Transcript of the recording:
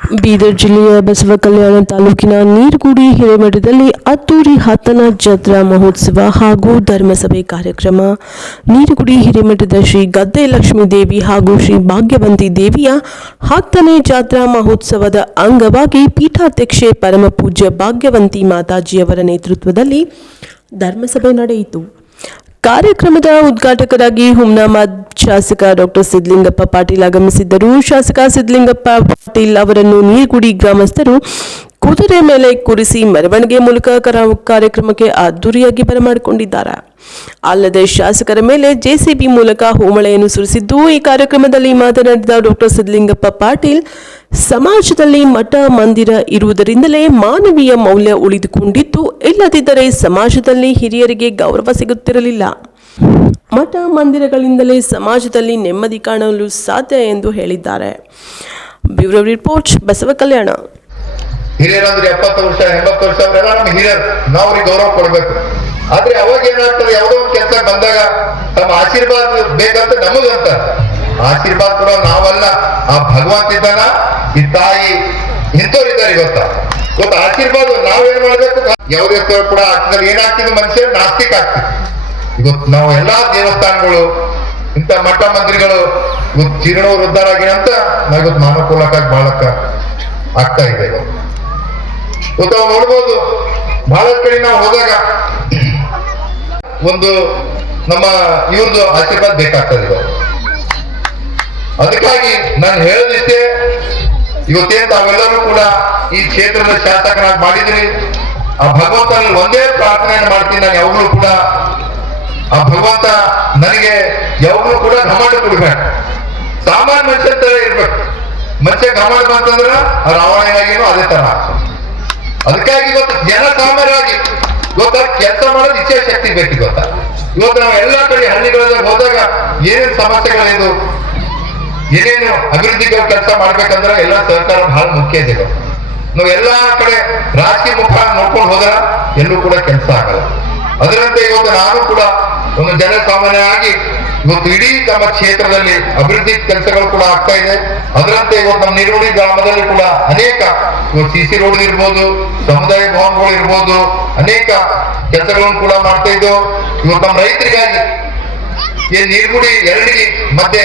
ಬೀದರ್ ಜಿಲ್ಲೆಯ ಬಸವ ಕಲ್ಯಾಣ ತಾಲೂಕಿನ ನೀರ್ಗುಡಿ ಹಿರೇಮಠದಲ್ಲಿ ಅದ್ದೂರಿ ಹತ್ತನ ಜಾತ್ರಾ ಮಹೋತ್ಸವ ಹಾಗೂ ಧರ್ಮಸಭೆ ಕಾರ್ಯಕ್ರಮ. ನೀರುಗುಡಿ ಹಿರೇಮಠದ ಶ್ರೀ ಗದ್ದೆ ಲಕ್ಷ್ಮೀ ದೇವಿ ಹಾಗೂ ಶ್ರೀ ಭಾಗ್ಯವಂತಿ ದೇವಿಯ ಹತ್ತನೇ ಜಾತ್ರಾ ಮಹೋತ್ಸವದ ಅಂಗವಾಗಿ ಪೀಠಾಧ್ಯಕ್ಷೆ ಪರಮಪೂಜ್ಯ ಭಾಗ್ಯವಂತಿ ಮಾತಾಜಿಯವರ ನೇತೃತ್ವದಲ್ಲಿ ಧರ್ಮಸಭೆ ನಡೆಯಿತು. ಕಾರ್ಯಕ್ರಮದ ಉದ್ಘಾಟಕರಾಗಿ ಹುಮ್ನಾಮಾದ್ ಶಾಸಕ ಡಾಕ್ಟರ್ ಸಿದ್ಲಿಂಗಪ್ಪ ಪಾಟೀಲ್ ಆಗಮಿಸಿದ್ದರು. ಶಾಸಕ ಸಿದ್ಲಿಂಗಪ್ಪ ಪಾಟೀಲ್ ಅವರನ್ನು ನೀರ್ಗುಡಿ ಗ್ರಾಮಸ್ಥರು ಕುದುರೆ ಮೇಲೆ ಕುರಿಸಿ ಮೆರವಣಿಗೆ ಮೂಲಕ ಕರ- ಕಾರ್ಯಕ್ರಮಕ್ಕೆ ಅದ್ದೂರಿಯಾಗಿ ಬರಮಾಡಿಕೊಂಡಿದ್ದಾರೆ ಅಲ್ಲದೆ ಶಾಸಕರ ಮೇಲೆ ಜೆಸಿಬಿ ಮೂಲಕ ಹೂಮಳೆಯನ್ನು ಸುರಿಸಿದ್ದು, ಈ ಕಾರ್ಯಕ್ರಮದಲ್ಲಿ ಮಾತನಾಡಿದ ಡಾಕ್ಟರ್ ಸಿದ್ದಲಿಂಗಪ್ಪ ಪಾಟೀಲ್, ಸಮಾಜದಲ್ಲಿ ಮಠ, ಮಂದಿರ ಇರುವುದರಿಂದಲೇ ಮಾನವೀಯ ಮೌಲ್ಯ ಉಳಿದುಕೊಂಡಿದ್ದು, ಇಲ್ಲದಿದ್ದರೆ ಸಮಾಜದಲ್ಲಿ ಹಿರಿಯರಿಗೆ ಗೌರವ ಸಿಗುತ್ತಿರಲಿಲ್ಲ. ಮಠ, ಮಂದಿರಗಳಿಂದಲೇ ಸಮಾಜದಲ್ಲಿ ನೆಮ್ಮದಿ ಕಾಣಲು ಸಾಧ್ಯ ಎಂದು ಹೇಳಿದ್ದಾರೆ. Bureau report, Basava Kalyana. ಹಿರಿಯರಂದ್ರೆ ಎಪ್ಪತ್ತು ವರ್ಷ, ಎಂಬತ್ತು ವರ್ಷ ಅವರೆಲ್ಲ ನಮ್ಗೆ ಹಿರಿಯರು. ನಾವು ಅವ್ರಿಗೆ ಗೌರವ ಕೊಡ್ಬೇಕು. ಆದ್ರೆ ಅವಾಗ ಏನಾಗ್ತದೆ, ಯಾವುದೋ ಒಂದು ಕೆಲಸ ಬಂದಾಗ ತಮ್ಮ ಆಶೀರ್ವಾದ ಬೇಕಂತ ನಮಗಂತ. ಆಶೀರ್ವಾದ ಕೂಡ ನಾವಲ್ಲ. ಆ ಭಗವಂತ ಇದ್ದಾನ, ಈ ತಾಯಿ ಇಂಥವ್ರಿದ್ದಾರೆ ಇವತ್ತ. ಇವತ್ತು ಆಶೀರ್ವಾದ ನಾವೇನ್ ಮಾಡ್ಬೇಕು? ಯಾವುದೇ ಕೂಡ ಆಗ್ತದೆ ಏನಾಗ್ತಿದೆ ಮನುಷ್ಯ? ನಾಸ್ತಿಕ ಆಗ್ತದೆ. ಇವತ್ತು ನಾವು ಎಲ್ಲಾ ದೇವಸ್ಥಾನಗಳು, ಇಂಥ ಮಠ ಮಂದಿರಗಳು, ಇವತ್ತು ಜೀರ್ಣವರು ಉದ್ಧಾರ ಆಗಿವೆ ಅಂತ ನಾವು ಇವತ್ತು ಬಾಳಕ್ಕ ಆಗ್ತಾ ಇದೆ. ಇವತ್ತು ನಾವು ನೋಡ್ಬೋದು ಬಹಳ ಕಡೆ ನಾವು ಹೋದಾಗ ಒಂದು ನಮ್ಮ ಇವ್ರದ್ದು ಆಶೀರ್ವಾದ ಬೇಕಾಗ್ತದೆ ಅದಕ್ಕಾಗಿ ನಾನು ಹೇಳೋದಿಷ್ಟೇ ಇವತ್ತೇನ್ ತಾವೆಲ್ಲರೂ ಕೂಡ ಈ ಕ್ಷೇತ್ರದ ಶಾಸಕನಾಗಿ ಮಾಡಿದ್ರಿ. ಆ ಭಗವಂತನಲ್ಲಿ ಒಂದೇ ಪ್ರಾರ್ಥನೆಯನ್ನು ಮಾಡ್ತೀನಿ ನಾನು ಯಾವಾಗಲೂ ಕೂಡ. ಆ ಭಗವಂತ ನನಗೆ ಯಾವಾಗಲೂ ಕೂಡ ಘಮಂಡ ಕೊಡ್ಬೇಕು. ಸಾಮಾನ್ಯ ಮನುಷ್ಯ ತರ ಇರ್ಬೇಕು. ಮನುಷ್ಯ ಘಮಂಡ ಬಂತಂದ್ರ ರಾವಣ ಅದೇ ತರ ಅದಕ್ಕಾಗಿ ಇವತ್ತು ಜನ ಸಾಮಾನ್ಯವಾಗಿ ಗೊತ್ತಾ ಕೆಲಸ ಮಾಡೋದು ಇಚ್ಛೆ ಶಕ್ತಿ ಬೇಕು ಗೊತ್ತಾ ಇವತ್ತು ನಾವು ಎಲ್ಲಾ ಕಡೆ ಹಳ್ಳಿಗಳಲ್ಲಿ ಹೋದಾಗ ಏನೇನು ಸಮಸ್ಯೆಗಳಿದು ಏನೇನು ಅಭಿವೃದ್ಧಿಗಳು ಕೆಲಸ ಮಾಡ್ಬೇಕಂದ್ರೆ ಎಲ್ಲ ಸರ್ಕಾರ ಬಹಳ ಮುಖ್ಯ ಇದೆ. ನಾವು ಎಲ್ಲಾ ಕಡೆ ರಾಜಕೀಯ ಮುಖ ನೋಡ್ಕೊಂಡು ಹೋದ್ರ ಎಲ್ಲೂ ಕೂಡ ಕೆಲಸ ಆಗಲ್ಲ ಅದರಂತೆ ಇವತ್ತು ನಾನು ಕೂಡ ಒಂದು ಜನಸಾಮಾನ್ಯವಾಗಿ ಇವತ್ತು ಇಡೀ ನಮ್ಮ ಕ್ಷೇತ್ರದಲ್ಲಿ ಅಭಿವೃದ್ಧಿ ಕೆಲಸಗಳು ಕೂಡ ಆಗ್ತಾ ಇದೆ. ಅದರಂತೆ ಇವತ್ತು ನಮ್ಮ ನಿರ್ವಹಣೆ ಗ್ರಾಮದಲ್ಲಿ ಕೂಡ ಅನೇಕ ಇವತ್ತು ಸಿ ಸಿ ರೋಡ್ ಇರ್ಬೋದು, ಸಮುದಾಯ ಭವನಗಳು ಇರ್ಬೋದು, ಅನೇಕ ಕೆಲಸಗಳನ್ನು ಕೂಡ ಮಾಡ್ತಾ ಇದ್ದು ಇವತ್ತು ನಮ್ಮ ರೈತರಿಗಾಗಿ ಈ ನೀರ್ಗುಡಿ ಎರಡಿಗೆ ಮಧ್ಯೆ